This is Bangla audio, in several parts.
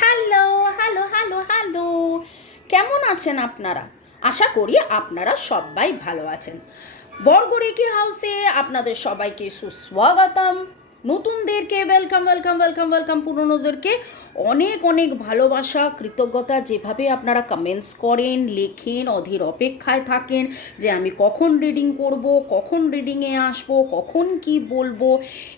Hello hello hello hello. কেমন আছেন আপনারা? আশা করি আপনারা সবাই ভালো আছেন। বরগড়িকি হাউসে আপনাদের সবাইকে সুস্বাগতম। নতুনদেরকে ওয়েলকাম ওয়েলকাম ওয়েলকাম ওয়েলকাম পুরনোদেরকে অনেক অনেক ভালোবাসা, কৃতজ্ঞতা যেভাবে আপনারা কমেন্টস করেন, লেখেন, অধীর অপেক্ষায় থাকেন যে আমি কখন রিডিং করব, কখন রিডিংয়ে আসব, কখন কি বলব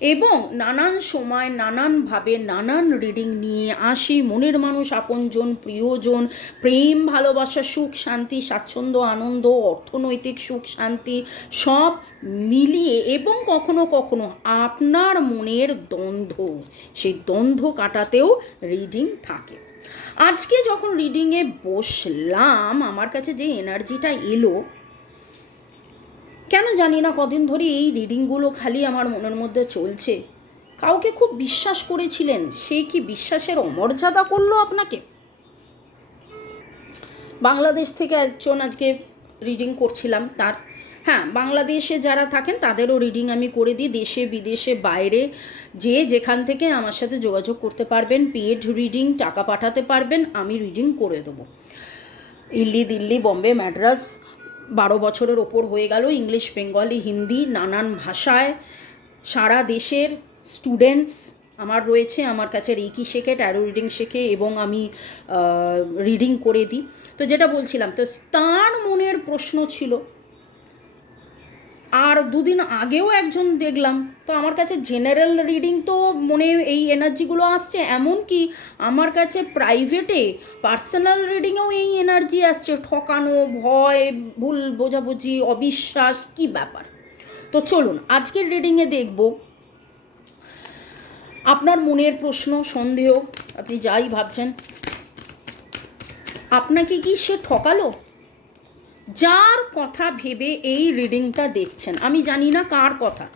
এবং নানান সময় নানানভাবে নানান রিডিং নিয়ে আসি। মনের মানুষ, আপনজন, প্রিয়জন, প্রেম, ভালোবাসা, সুখ, শান্তি, স্বাচ্ছন্দ্য, আনন্দ, অর্থনৈতিক সুখ, শান্তি সব মিলিয়ে এবং কখনো কখনো আপনার মনের দ্বন্দ্ব, সেই দ্বন্দ্ব কাটাতেও রিডিং থাকে। আজকে যখন রিডিংয়ে বসলাম, আমার কাছে যে এনার্জিটা এলো, কেন জানি না কদিন ধরে এই রিডিংগুলো খালি আমার মনের মধ্যে চলছে। কাউকে খুব বিশ্বাস করেছিলেন, সে কি বিশ্বাসের অমর্যাদা করল আপনাকে? বাংলাদেশ থেকে একজন আজকে রিডিং করছিলাম, তার হ্যাঁ বাংলাদেশে যারা থাকেন তাদেরও রিডিং আমি করে দিই। দেশে, বিদেশে, বাইরে যে যেখান থেকে আমার সাথে যোগাযোগ করতে পারবেন পেড রিডিং টাকা পাঠাতে পারবেন, আমি রিডিং করে দেবো। ইল্লি দিল্লি, বম্বে ম্যাড্রাস বারো বছরের ওপর হয়ে গেল ইংলিশ, বেঙ্গলি, হিন্দি, নানান ভাষায়। সারা দেশের স্টুডেন্টস আমার রয়েছে, আমার কাছে রেকি শেখে ট্যারো রিডিং শেখে এবং আমি রিডিং করে দিই। তো যেটা বলছিলাম, তো তার মনের প্রশ্ন ছিল আর দুদিন আগেও একজন দেখলাম। তো আমার কাছে জেনারেল রিডিং তো মনে এই এনার্জিগুলো আসছে এমন কি আমার কাছে প্রাইভেটে পার্সোনাল রিডিংয়েও এই এনার্জি আসছে, ঠকানো, ভয়, ভুল বোঝাবুঝি, অবিশ্বাস, কি ব্যাপার? তো চলুন, আজকের রিডিংয়ে দেখব আপনার মনের প্রশ্ন, সন্দেহ, আপনি যাই ভাবছেন। আপনাকে কি সে ঠকালো? যার কথা ভেবে এই রিডিংটা দেখছেন। আমি জানি না কার কথা।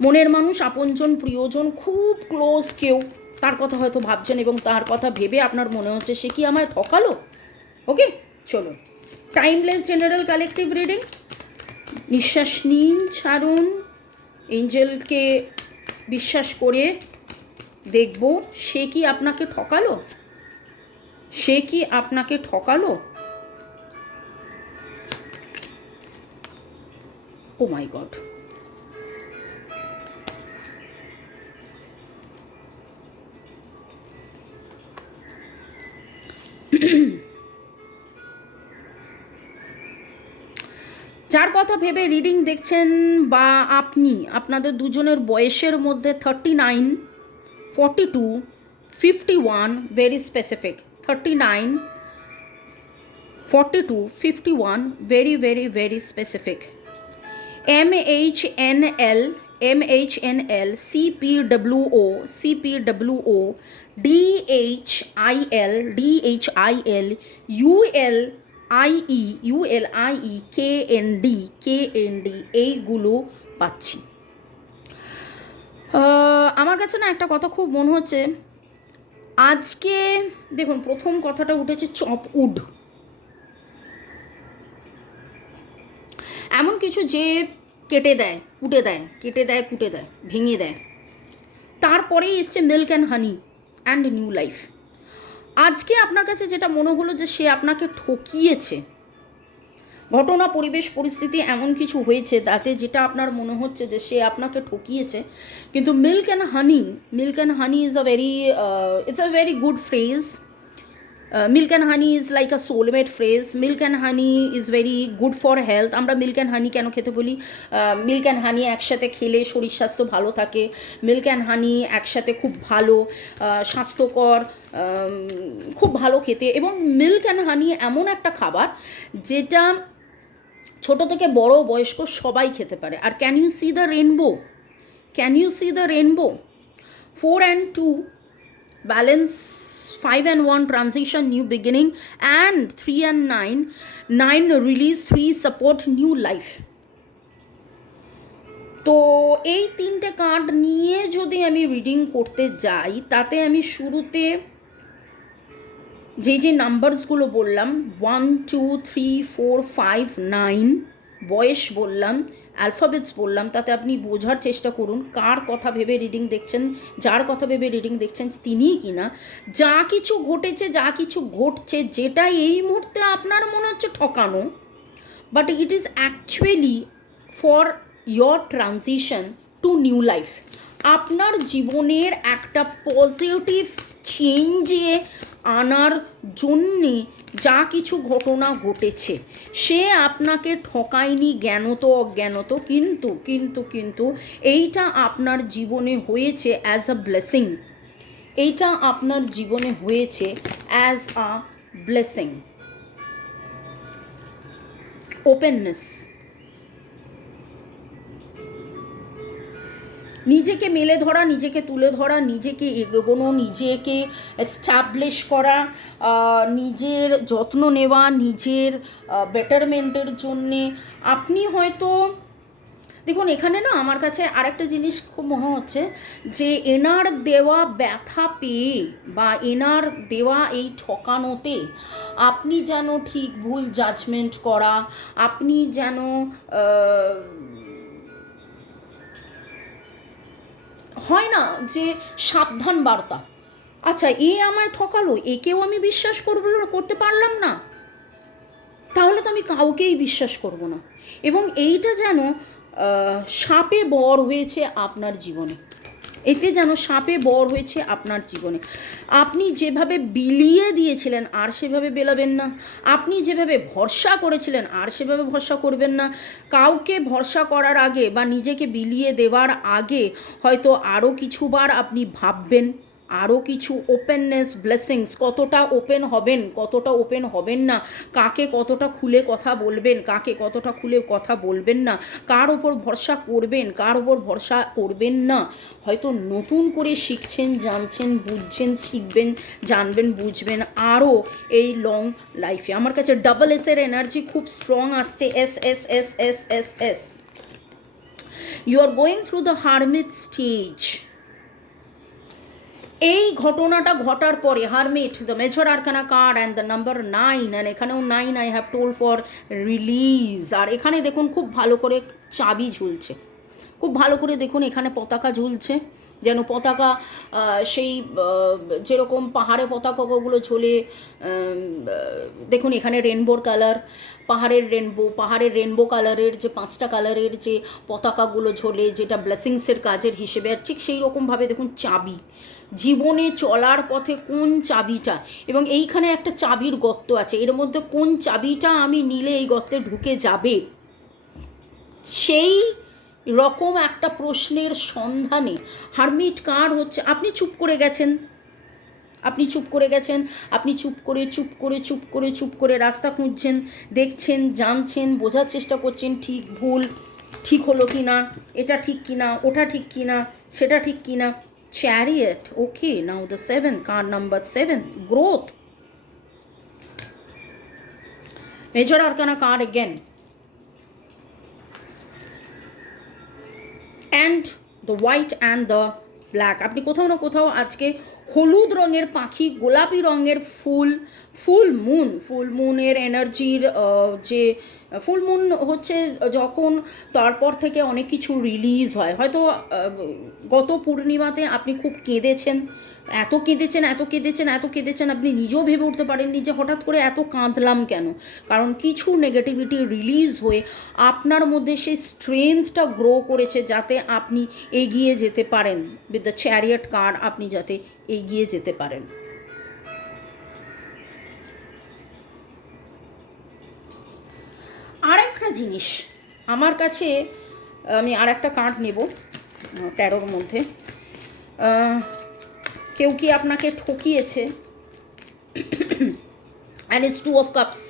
মনের মানুষ, আপনজন, প্রিয়জন, খুব ক্লোজ কেউ, তার কথা হয়তো ভাবছেন এবং তার কথা ভেবে আপনার মনে হচ্ছে সে কি আমায় ঠকালো? ওকে, চলুন। টাইমলেস জেনারেল কালেকটিভ রিডিং নিঃশ্বাস নিন, ছাড়ুন। এঞ্জেলকে বিশ্বাস করে দেখব সে কি আপনাকে ঠকালো? সে কি আপনাকে ঠকালো? ও মাই গড যার কথা ভেবে রিডিং দেখছেন বা আপনি, আপনাদের দুজনের বয়সের মধ্যে thirty nine forty two fifty one very specific thirty nine forty two fifty one very very very specific M H N L M H N L C P W O C P W O D H I L D H I L U L I E U L I E K N D K N D এইগুলো পাচ্ছি। আমার কাছে না একটা কথা খুব মনে হচ্ছে। আজকে দেখুন, প্রথম কথাটা উঠেছে চপউড এমন কিছু যে কেটে দেয়, কুটে দেয়, কেটে দেয়, কুটে দেয়, ভেঙে দেয়। তারপরেই এসছে milk and honey and new life আজকে আপনার কাছে যেটা মনে হলো যে সে আপনাকে ঠকিয়েছে, ঘটনা, পরিবেশ, পরিস্থিতি এমন কিছু হয়েছে তাতে যেটা আপনার মনে হচ্ছে যে সে আপনাকে ঠকিয়েছে, কিন্তু milk and honey milk and honey is a very it's a very good phrase milk and honey is like a soulmate phrase milk and honey is very good for health আমরা মিল্ক অ্যান্ড হানি কেন খেতে বলি? মিল্ক অ্যান্ড হানি একসাথে খেলে শরীর স্বাস্থ্য ভালো থাকে। মিল্ক অ্যান্ড হানি একসাথে খুব ভালো আহ, স্বাস্থ্যকর আম, খুব ভালো খেতে। এবং মিল্ক অ্যান্ড হানি এমন একটা খাবার যেটা ছোট থেকে বড় বয়স্ক সবাই খেতে পারে। আর can you see the rainbow can you see the rainbow four and two balance five and one transition new beginning and three and nine nine release three support new life তো এই তিনটে কার্ড নিয়ে যদি আমি রিডিং করতে যাই, তাতে আমি শুরুতে যে যে নাম্বারসগুলো বললাম one two three four five nine বয়স বললাম অ্যালফাবেটস বললাম, তাতে আপনি বোঝার চেষ্টা করুন কার কথা ভেবে রিডিং দেখছেন, যার কথা ভেবে রিডিং দেখছেন, তিনিই কি না যা কিছু ঘটেছে, যা কিছু ঘটছে, যেটা এই মুহূর্তে আপনার মনে হচ্ছে ঠকানো but it is actually for your transition to new life আপনার জীবনের একটা পজিটিভ চেঞ্জে আনার জন্যে যা কিছু ঘটনা ঘটেছে, সে আপনাকে ঠকায়নি জ্ঞানত অজ্ঞানত, কিন্তু কিন্তু কিন্তু এইটা আপনার জীবনে হয়েছে অ্যাজ আ ব্লেসিং এইটা আপনার জীবনে হয়েছে অ্যাজ আ ব্লেসিং ওপেননেস নিজেকে মেলে ধরা, নিজেকে তুলে ধরা, নিজেকে এগোনো, নিজেকে এস্টাবলিশ করা নিজের যত্ন নেওয়া, নিজের বেটারমেন্টের জন্যে। আপনি হয়তো, দেখুন, এখানে না আমার কাছে আরেকটা জিনিস খুব মনে হচ্ছে যে, এনার দেওয়া ব্যথা পেয়ে বা এনার দেওয়া এই ঠকানোতে আপনি যেন ঠিক ভুল জাজমেন্ট করা, আপনি যেন হয় না যে সাবধান বার্তা। আচ্ছা এ আমায় ঠকালো, একেও আমি বিশ্বাস করব না, করতে পারলাম না। তাহলে তো আমি কাউকেই বিশ্বাস করব না। এবং এইটা যেন সাপে বর হয়েছে আপনার জীবনে। এতে যেন সাপে বর হয়েছে আপনার জীবনে। আপনি যেভাবে বিলিয়ে দিয়েছিলেন, আর সেভাবে বেলাবেন না। আপনি যেভাবে ভরসা করেছিলেন, আর সেভাবে ভরসা করবেন না। কাউকে ভরসা করার আগে বা নিজেকে বিলিয়ে দেওয়ার আগে হয়তো আরও কিছুবার আপনি ভাববেন। আরও কিছু ওপেননেস ব্লেসিংস কতটা ওপেন হবেন, কতটা ওপেন হবেন না? কাকে কতটা খুলে কথা বলবেন, কাকে কতটা খুলে কথা বলবেন না? কার ওপর ভরসা করবেন, কার ওপর ভরসা করবেন না? হয়তো নতুন করে শিখছেন, জানছেন, বুঝছেন, শিখবেন, জানবেন, বুঝবেন আরও এই লং লাইফে আমার কাছে ডাবল এসের এনার্জি খুব স্ট্রং আসছে yes yes yes yes yes yes you are going through the hermit stage এই ঘটনাটা ঘটার পরে hermit the major arcana card and the number nine and এখানেও nine I have told for release আর এখানে দেখুন খুব ভালো করে চাবি ঝুলছে। খুব ভালো করে দেখুন এখানে পতাকা ঝুলছে। যেন পতাকা সেই যেরকম পাহাড়ে পতাকাগুলো ঝোলে দেখুন এখানে রেনবোর কালার পাহাড়ের রেনবো পাহাড়ের রেনবো কালারের যে পাঁচটা কালারের যে পতাকাগুলো ঝোলে, যেটা ব্লেসিংসের কাজের হিসেবে, আর ঠিক সেই রকমভাবে দেখুন চাবি। জীবনে চলার পথে কোন চাবিটা? এবং এইখানে একটা চাবির গর্ত আছে, এর মধ্যে কোন চাবিটা আমি নিলে এই গর্তে ঢুকে যাবে? সেই রকম একটা প্রশ্নের সন্ধানে, হারমিট কার হচ্ছে, আপনি চুপ করে গেছেন। আপনি চুপ করে গেছেন, আপনি চুপ করে চুপ করে চুপ করে চুপ করে রাস্তা খুঁজছেন, দেখছেন, জানছেন, বোঝার চেষ্টা করছেন, ঠিক ভুল, ঠিক হলো কি না, এটা ঠিক কি না, ওটা ঠিক কি না, সেটা ঠিক কি না। Chariot okay now the seven card number seven growth major arcana card again and the white and the black আপনি কোথাও না কোথাও আজকে হলুদ রঙের পাখি, গোলাপি রঙের ফুল ফুল মুন ফুল মুনের এনার্জির যে ফুল মুন হচ্ছে যখন তারপর থেকে অনেক কিছু রিলিজ হয়। হয়তো গত পূর্ণিমাতে আপনি খুব কেঁদেছেন এত কেঁদেছেন এত কেঁদেছেন এত কেঁদেছেন, আপনি নিজেও ভেবে উঠতে পারেননি যে হঠাৎ করে এত কাঁদলাম কেন? কারণ কিছু নেগেটিভিটি রিলিজ হয়ে আপনার মধ্যে সেই স্ট্রেংথটা গ্রো করেছে যাতে আপনি এগিয়ে যেতে পারেন। উইথ দ্য চ্যারিয়েট কার্ড আপনি যাতে এগিয়ে যেতে পারেন। আর একটা জিনিস, আমার কাছে, আমি আর একটা কার্ড নেব তেরোর মধ্যে। কেউ কি আপনাকে ঠকিয়েছে? And is two of cups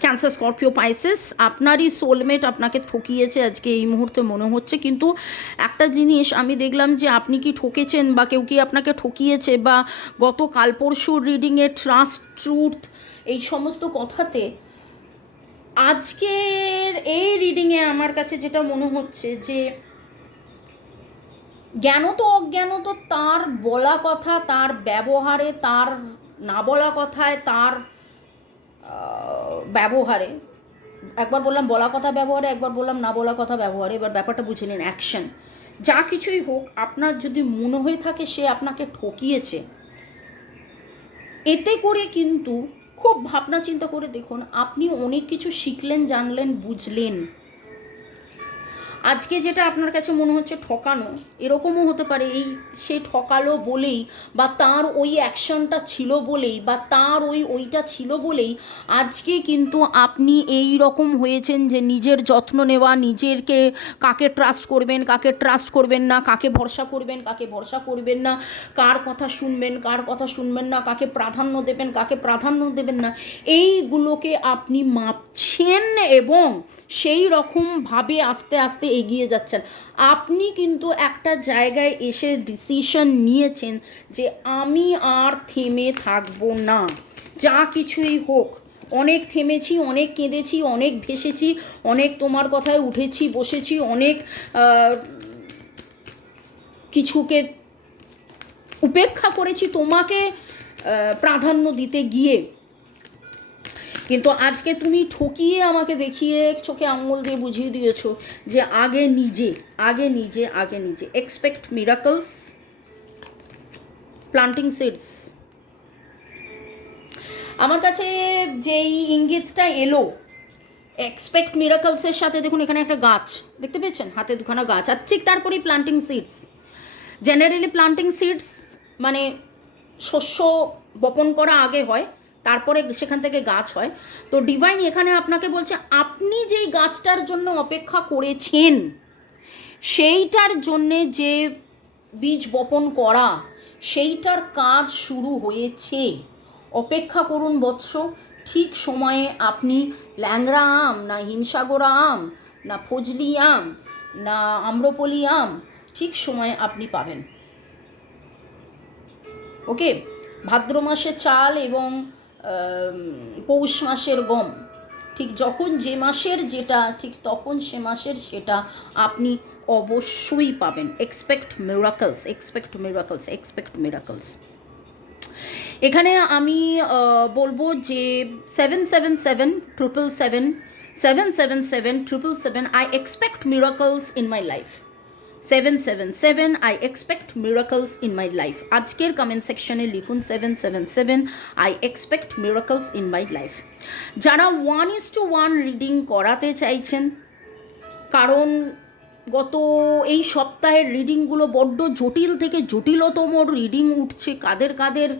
Cancer Scorpio Pisces আপনারই সোলমেট আপনাকে ঠকিয়েছে আজকে এই মুহূর্তে মনে হচ্ছে। কিন্তু একটা জিনিস আমি দেখলাম যে আপনি কি ঠকেছেন বা কেউ কি আপনাকে ঠকিয়েছে বা গত কাল পরশুর রিডিংয়ে ট্রাস্ট ট্রুথ এই সমস্ত কথাতে আজকের এই রিডিংয়ে আমার কাছে যেটা মনে হচ্ছে যে জ্ঞানত অজ্ঞানত তার বলা কথা, তার ব্যবহারে, তার না বলা কথায়, তার ব্যবহারে। একবার বললাম বলা কথা ব্যবহারে, একবার বললাম না বলা কথা ব্যবহারে, এবার ব্যাপারটা বুঝে নিন অ্যাকশন যা কিছুই হোক, আপনার যদি মনে হয়ে থাকে সে আপনাকে ঠকিয়েছে, এতে করে কিন্তু খুব ভাবনা চিন্তা করে দেখুন, আপনি অনেক কিছু শিখলেন, জানলেন, বুঝলেন। আজকে যেটা আপনার কাছে মনে হচ্ছে ঠকানো, এরকমও হতে পারে এই সে ঠকালো বলেই বা তার ওই অ্যাকশনটা ছিল বলেই বা তার ওই ওইটা ছিল বলেই আজকে কিন্তু আপনি এই রকম হয়েছেন যে নিজের যত্ন নেওয়া, নিজেরকে কাকে ট্রাস্ট করবেন, কাকে ট্রাস্ট করবেন না, কাকে ভরসা করবেন, কাকে ভরসা করবেন না, কার কথা শুনবেন, কার কথা শুনবেন না, কাকে প্রাধান্য দেবেন, কাকে প্রাধান্য দেবেন না, এইগুলোকে আপনি মাপছেন এবং সেই রকমভাবে আস্তে আস্তে এগিয়ে যাচ্ছেন। আপনি কিন্তু একটা জায়গায় এসে ডিসিশন নিয়েছেন যে আমি আর থেমে থাকব না। যা কিছুই হোক, অনেক থেমেছি, অনেক কেঁদেছি, অনেক ভেসেছি, অনেক তোমার কথায় উঠেছি, বসেছি, অনেক কিছুকে উপেক্ষা করেছি তোমাকে প্রাধান্য দিতে গিয়ে। কিন্তু আজকে তুমি ঠকিয়ে আমাকে দেখিয়ে চোখে আঙুল দিয়ে বুঝিয়ে দিয়েছ যে আগে নিজে আগে নিজে আগে নিজে। এক্সপেক্ট মিরাকলস প্লান্টিং সিডস আমার কাছে যেই ইঙ্গিতটা এলো এক্সপেক্ট মিরাকলসের সাথে দেখুন এখানে একটা গাছ, দেখতে পেয়েছেন? হাতে দুখানা গাছ। আর ঠিক তারপরেই planting seeds generally planting seeds মানে শস্য বপন করা আগে হয়। তারপরে সেখান থেকে গাছ হয়। তো ডিভাইন এখানে আপনাকে বলছে, আপনি যেই গাছটার জন্য অপেক্ষা করেছেন, সেইটার জন্যে যে বীজ বপন করা, সেইটার কাজ শুরু হয়েছে। অপেক্ষা করুন বৎস, ঠিক সময়ে আপনি ল্যাংড়া আম, না হিমসাগরা আম, না ফজলি আম, না আম্রপলি আম, ঠিক সময়ে আপনি পাবেন। ওকে? ভাদ্র মাসে চাল এবং পৌষ মাসের গম, ঠিক যখন যে মাসের যেটা, ঠিক তখন সে মাসের সেটা আপনি অবশ্যই পাবেন। Expect miracles expect miracles expect miracles এখানে আমি বলব যে seven seven seven triple seven seven seven seven triple seven I expect miracles in my life seven seven seven I expect miracles in my life আজকের কমেন্ট সেকশনে লিখুন seven seven seven I expect miracles in my life যারা one is to one reading করাতে চাইছেন, কারণ গত এই সপ্তাহের রিডিংগুলো বড্ড জটিল থেকে জটিলতম রিডিং উঠছে, কাদের কাদের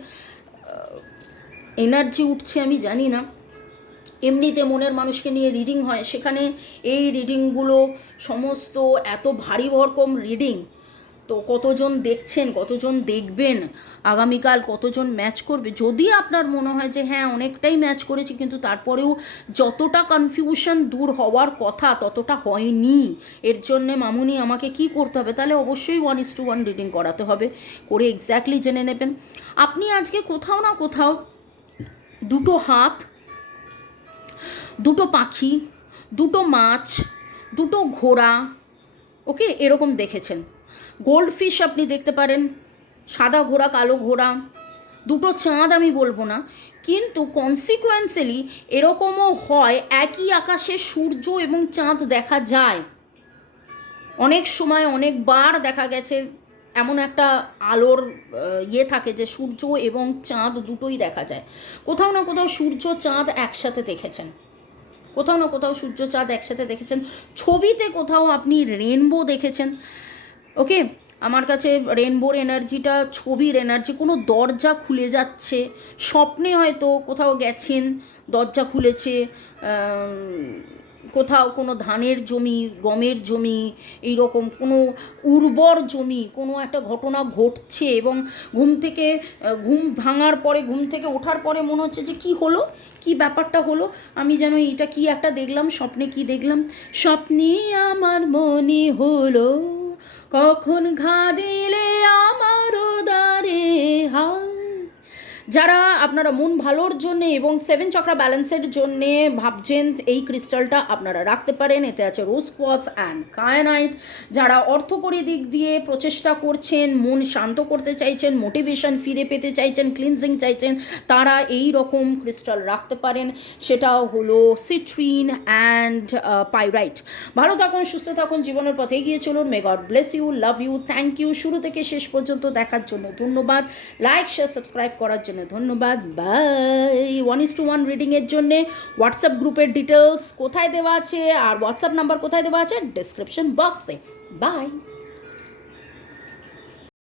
এনার্জি উঠছে আমি জানি না। এমনিতে মনের মানুষকে নিয়ে রিডিং হয়। সেখানে এই রিডিংগুলো সমস্ত এত ভারী ভরকম রিডিং তো কতজন দেখছেন, কতজন দেখবেন, আগামীকাল কতজন ম্যাচ করবে? যদি আপনার মনে হয় যে হ্যাঁ অনেকটাই ম্যাচ করেছি, কিন্তু তারপরেও যতটা কনফিউশন দূর হওয়ার কথা, ততটা হয়নি। এর জন্যে মামুনি, আমাকে কি করতে হবে? তাহলে অবশ্যই one is to one reading করাতে হবে, করে এক্স্যাক্টলি জেনে নেবেন। আপনি আজকে কোথাও না কোথাও দুটো হাত দুটো পাখি, দুটো মাছ, দুটো ঘোড়া, ওকে এরকম দেখেছেন। গোল্ড ফিশ আপনি দেখতে পারেন, সাদা ঘোড়া, কালো ঘোড়া, দুটো চাঁদ আমি বলব না, কিন্তু কনসিকুয়েন্সেলি এরকমও হয়, একই আকাশে সূর্য এবং চাঁদ দেখা যায়। অনেক সময়, অনেকবার দেখা গেছে, এমন একটা আলোর ইয়ে থাকে যে সূর্য এবং চাঁদ দুটোই দেখা যায়। কোথাও না কোথাও সূর্য, চাঁদ একসাথে দেখেছেন। কোথাও না কোথাও সূর্য চাঁদ একসাথে দেখেছেন, ছবিতে কোথাও আপনি রেনবো দেখেছেন? ওকে আমার কাছে রেনবোর এনার্জিটা ছবির এনার্জি কোনো দরজা খুলে যাচ্ছে। স্বপ্নে হয়তো কোথাও গেছেন, দরজা খুলেছে কোথাও কোনো ধানের জমি, গমের জমি এই রকম কোনো উর্বর জমি, কোনো একটা ঘটনা ঘটছে এবং ঘুম থেকে ঘুম ভাঙার পরে, ঘুম থেকে ওঠার পরে মনে হচ্ছে যে কি হলো? কি ব্যাপারটা হলো? আমি যেন এটা কি একটা দেখলাম, স্বপ্নে কি দেখলাম? স্বপ্নে আমার মনে হলো, কখন ঘা দিলে আমারও দ্বারে হাল যারা আপনারা মন ভালোর জন্য এবং সেভেন চক্রা ব্যালেন্সের জন্য ভাবছেন এই ক্রিস্টালটা আপনারা রাখতে পারেন, এতে আছে রোজ কোয়ার্টস অ্যান্ড কায়ানাইট যারা অর্থকরী দিক দিয়ে প্রচেষ্টা করছেন, মন শান্ত করতে চাইছেন মোটিভেশন ফিরে পেতে চাইছেন ক্লিনজিং চাইছেন, তারা এই রকম ক্রিস্টাল রাখতে পারেন। সেটা হলো সিট্রিন অ্যান্ড পাইরাইট ভালো থাকুন, সুস্থ থাকুন, জীবনের পথে এগিয়ে চলুন। May God bless you love you thank you শুরু থেকে শেষ পর্যন্ত দেখার জন্য ধন্যবাদ। লাইক শেয়ার সাবস্ক্রাইব করার জন্য ধন্যবাদ। Bye. One is to one রিডিংয়ের জন্যে হোয়াটসঅ্যাপ গ্রুপের ডিটেলস কোথায় দেওয়া আছে আর হোয়াটসঅ্যাপ নাম্বার কোথায় দেওয়া আছে? ডিসক্রিপশন বক্সে বাই